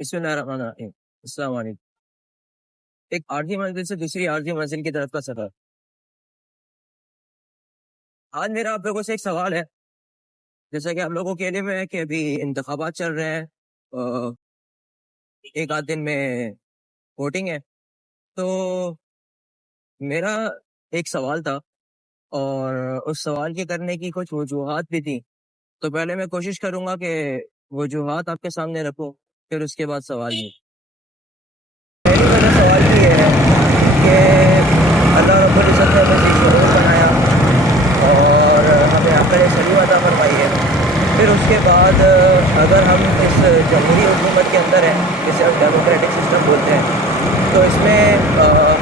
بسم اللہ الرحمن الرحیم۔ السلام علیکم۔ ایک عارضی منزل سے دوسری عارضی منزل کی طرف کا سفر۔ آج میرا آپ لوگوں سے ایک سوال ہے۔ جیسا کہ آپ لوگوں کے علم ہے کہ ابھی انتخابات چل رہے ہیں، ایک آدھ دن میں ووٹنگ ہے، تو میرا ایک سوال تھا اور اس سوال کے کرنے کی کچھ وجوہات بھی تھی۔ تو پہلے میں کوشش کروں گا کہ وجوہات آپ کے سامنے رکھوں، پھر اس کے بعد سوال بھی۔ پہلی وجہ سوال کی یہ ہے کہ اللہ رب العزت نے ہمیں شعور بنایا اور ہمیں عقل سلیم عطا فرمائی ہے۔ پھر اس کے بعد اگر ہم اس جمہوری حکومت کے اندر ہیں، جسے ہم ڈیموکریٹک سسٹم بولتے ہیں، تو اس میں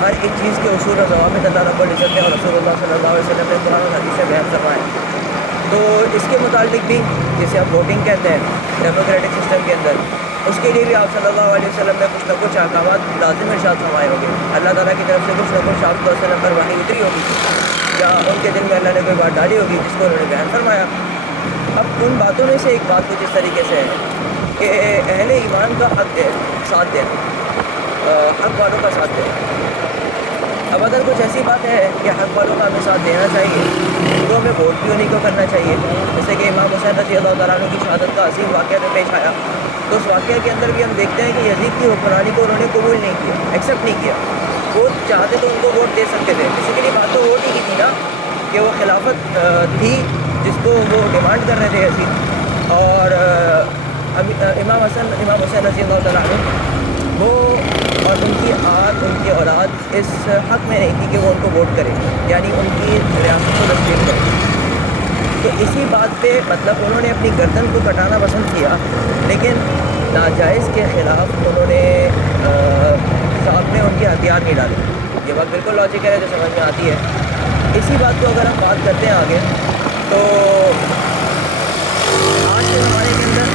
ہر ایک چیز کے اصول اور ضوابط اللہ رب العزت نے اور رسول اللہ صلی اللہ علیہ وسلم نے قرآن و حدیث سے بیان فرمائے۔ تو اس کے متعلق بھی جسے ہم ووٹنگ کہتے ہیں ڈیموکریٹک سسٹم کے اندر، اس کے لیے بھی آپ صلی اللہ علیہ وسلم نے کچھ نہ کچھ احکامات لازم ارشاد فرمائے ہوں گے۔ اللہ تعالیٰ کی طرف سے کچھ نہ کچھ آپ صلی اللہ علیہ وسلم پر وحی اتری ہوگی، یا ان کے دل میں اللہ نے کوئی بات ڈالی ہوگی جس کو انہوں نے بیان فرمایا۔ اب ان باتوں میں سے ایک بات کچھ اس طریقے سے ہے کہ اہل ایمان کا حق ہے ساتھ دینا، حق والوں کا ساتھ دینا۔ اب اگر کچھ ایسی بات ہے کہ حق والوں کا ہمیں ساتھ دینا چاہیے تو ہمیں ووٹ بھی انہیں کو کرنا چاہیے۔ جیسے کہ امام حسین رضی اللہ تعالیٰ عنہ کی شہادت کا عظیم واقعہ میں پیش آیا، تو اس واقعہ کے اندر بھی ہم دیکھتے ہیں کہ یزید کی حکمرانی کو انہوں نے قبول نہیں کیا، ایکسیپٹ نہیں کیا۔ وہ چاہتے تو ان کو ووٹ دے سکتے تھے، بیسیکلی بات تو ووٹ ہی کی تھی نا، کہ وہ خلافت تھی جس کو وہ ڈیمانڈ کر رہے تھے یزید۔ اور امام حسین رضی اللہ تعالیٰ عنہ وہ اور ان کی آل ان کی اولاد اس حق میں نہیں تھی کہ وہ ان کو ووٹ کرے، یعنی ان کی ریاست کو تسلیم کرے۔ تو اسی بات پہ مطلب انہوں نے اپنی گردن کو کٹانا پسند کیا، لیکن ناجائز کے خلاف انہوں نے سامنے ان کے ہتھیار نہیں ڈالے۔ یہ بات بالکل لاجیکل ہے جو سمجھ میں آتی ہے۔ اسی بات کو اگر ہم بات کرتے ہیں آگے، تو آج کے زمانے کے اندر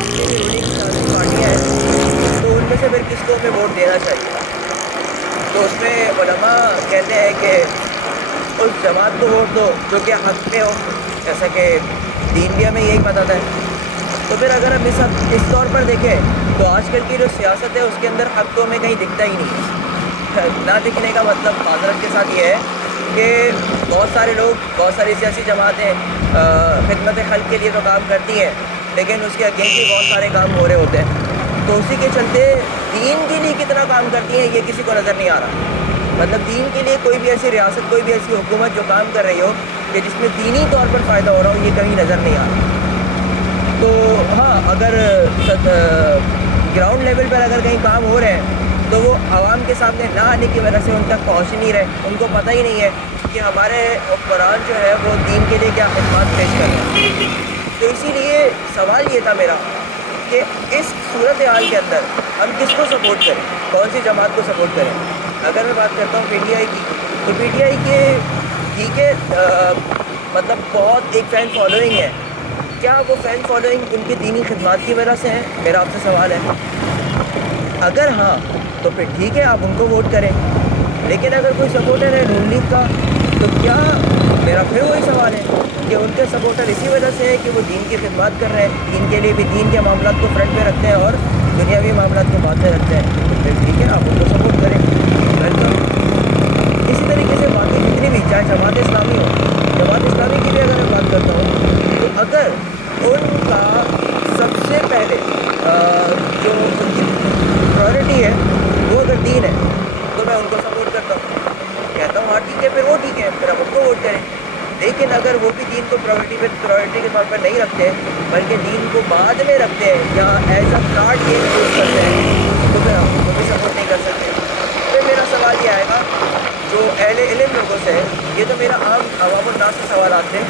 جتنی بھی بڑی سیاسی پارٹیاں ہیں، تو ان میں سے پھر کس کو ہمیں ووٹ دینا چاہیے؟ تو اس میں علماء کہتے ہیں کہ اس جماعت کو ووٹ دو جو کہ حق میں ہو، جیسا کہ دین بھی ہمیں یہی بتاتا ہے۔ تو پھر اگر ہم اس طور پر دیکھیں تو آج کل کی جو سیاست ہے اس کے اندر حق تو ہمیں کہیں دکھتا ہی نہیں ہے۔ نہ دکھنے کا مطلب معذرت کے ساتھ یہ ہے کہ بہت سارے لوگ، بہت ساری سیاسی جماعتیں خدمت خلق کے لیے تو کام کرتی ہیں، لیکن اس کے اگینسٹ بھی بہت سارے کام ہو رہے ہوتے ہیں۔ تو اسی کے چلتے دین کے لیے کتنا کام کرتی ہیں یہ کسی کو نظر نہیں آ رہا۔ مطلب دین کے لیے کوئی بھی ایسی ریاست، کوئی بھی ایسی حکومت جو کام کر رہی ہو کہ جس میں دینی طور پر فائدہ ہو رہا ہو، یہ کہیں نظر نہیں آ رہا۔ تو ہاں، اگر گراؤنڈ لیول پر اگر کہیں کام ہو رہے ہیں تو وہ عوام کے سامنے نہ آنے کی وجہ سے ان تک پہنچ نہیں رہے، ان کو پتہ ہی نہیں ہے کہ ہمارے حکمران جو ہے وہ دین کے لیے کیا خدمات پیش کر رہے ہیں۔ تو اسی لیے سوال یہ تھا میرا کہ اس صورتحال کے اندر ہم کس کو سپورٹ کریں، کون سی جماعت کو سپورٹ کریں۔ اگر میں بات کرتا ہوں پی ٹی آئی کی، تو پی ٹی آئی کے ٹھیک ہے، مطلب بہت ایک فین فالوئنگ ہے۔ کیا وہ فین فالوئنگ ان کی دینی خدمات کی وجہ سے ہے؟ میرا آپ سے سوال ہے۔ اگر ہاں تو پھر ٹھیک ہے، آپ ان کو ووٹ کریں۔ لیکن اگر کوئی سپورٹر ہے نون لیگ کا، تو کیا، میرا پھر وہی سوال ہے کہ ان کے سپورٹر اسی وجہ سے ہے کہ وہ دین کی خدمات کر رہے ہیں، دین کے لیے بھی، دین کے معاملات کو فرنٹ پہ رکھتے ہیں اور دنیاوی معاملات کو بعد میں رکھتے ہیں، تو پھر ٹھیک ہے، آپ ان کو سپورٹ کریں۔ اسی طریقے سے باقی جتنی بھی، چاہے جماعت اسلامی ہو، جماعت اسلامی کی بھی اگر میں بات کرتا ہوں، تو اگر ان کا سب سے پہلے جو ان کی پرائورٹی ہے وہ اگر دین ہے تو میں ان کو سپورٹ کرتا ہوں، کہتا ہوں ہاں ٹھیک ہے، پھر وہ ٹھیک ہے، پھر آپ ان کو ووٹ کریں۔ لیکن اگر وہ بھی دین کو پرائورٹی کے طور پر نہیں رکھتے بلکہ دین کو بعد میں رکھتے ہیں یا as a card game use کرتے ہیں، تو پھر ہم ان کو بھی سپورٹ نہیں کر سکتے۔ پھر میرا سوال یہ آئے گا جو اہل علم لوگوں سے ہے، یہ تو میرا عام عوام الناس سے سوالات تھے،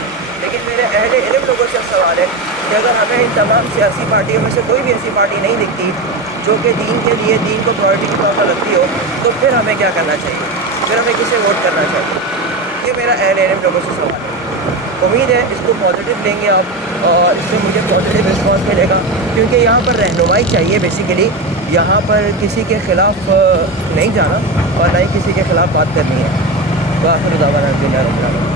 لیکن میرے اہل علم لوگوں سے سوال ہے کہ اگر ہمیں ان تمام سیاسی پارٹیوں میں سے کوئی بھی ایسی پارٹی نہیں دکھتی جو کہ دین کے لیے، دین کو پرائورٹی کے طور پر رکھتی ہو، تو پھر ہمیں کیا کرنا چاہیے، پھر ہمیں کسے ووٹ کرنا چاہیے؟ یہ میرا اہل علم لوگوں سے سوال ہے۔ امید ہے اس کو پازیٹیو لیں گے آپ اور اس سے مجھے پازیٹیو رسپانس ملے گا، کیونکہ یہاں پر رہنمائی چاہیے بیسیکلی، یہاں پر کسی کے خلاف نہیں جانا اور نہ ہی کسی کے خلاف بات کرنی ہے۔ وآخر دعوانا الحمدللہ رب العالمین۔